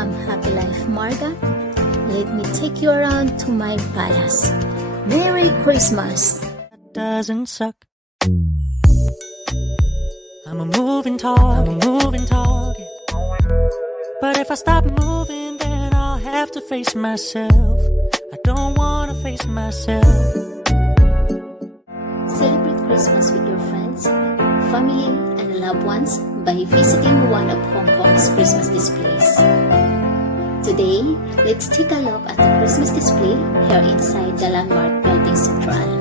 I'm Happylife Marga. Let me take you around to my palace. Merry Christmas! That doesn't suck. I'm a moving target. But if I stop moving, then I'll have to face myself. I don't wanna face myself. Celebrate Christmas with your friends, family, and loved ones by visiting one of Hong Kong's Christmas displays. Today, let's take a look at the Christmas display here inside the landmark building Central.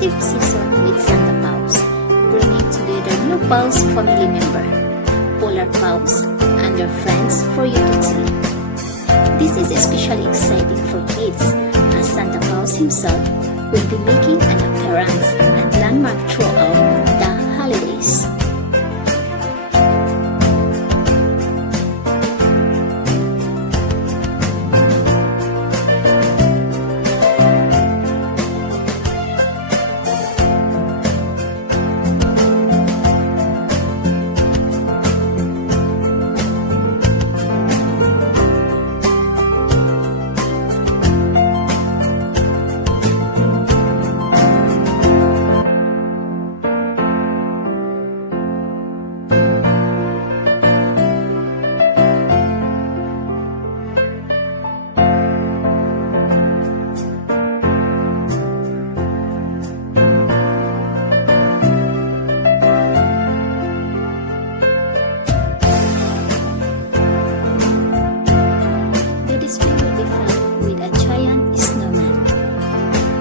Festive season with Santa Claus, bringing together new Paws family member, Polar Paws, and their friends for you to see. This is especially exciting for kids, as Santa Claus himself will be making an appearance at landmark throughout the holidays.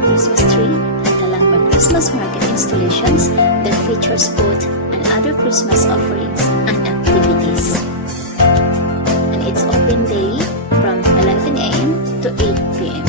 Christmas tree and the landmark Christmas market installations that features both and other Christmas offerings and activities. And it's open daily from 11 a.m. to 8 p.m.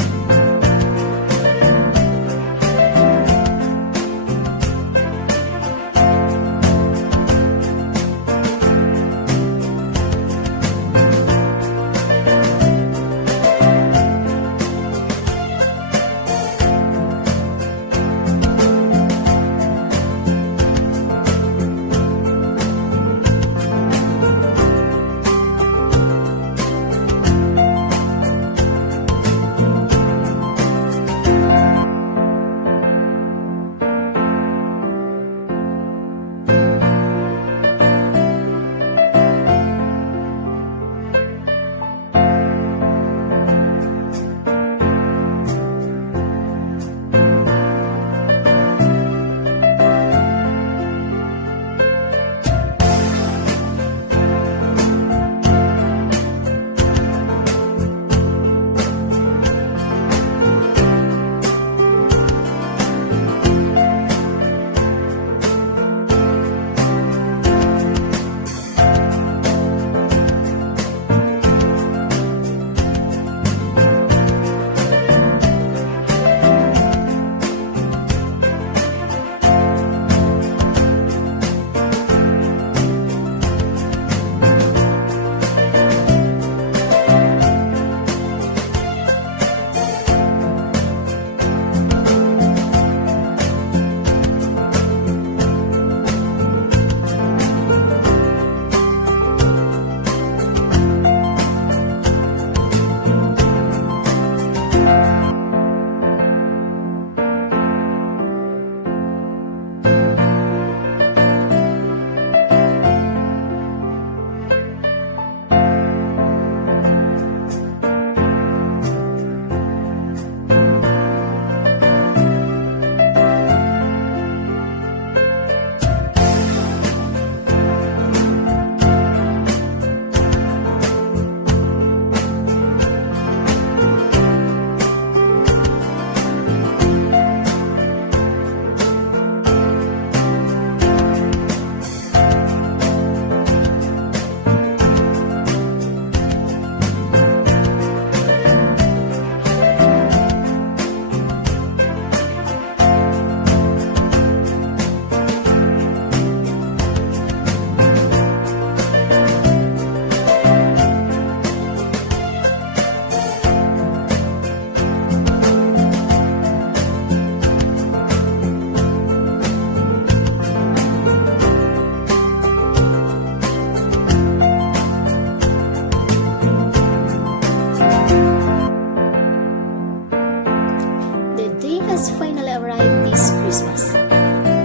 has finally arrived this Christmas.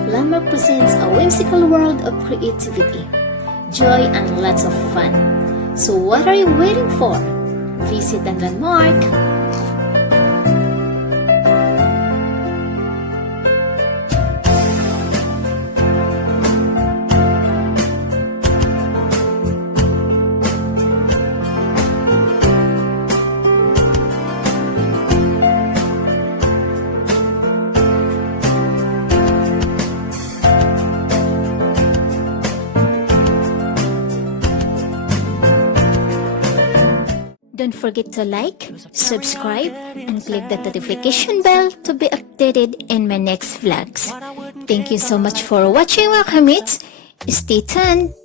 Landmark presents a whimsical world of creativity, joy, and lots of fun. So what are you waiting for? Visit the Landmark. Don't forget to like, subscribe, and click the notification bell to be updated in my next vlogs. Thank you so much for watching, mga kamits. Stay tuned!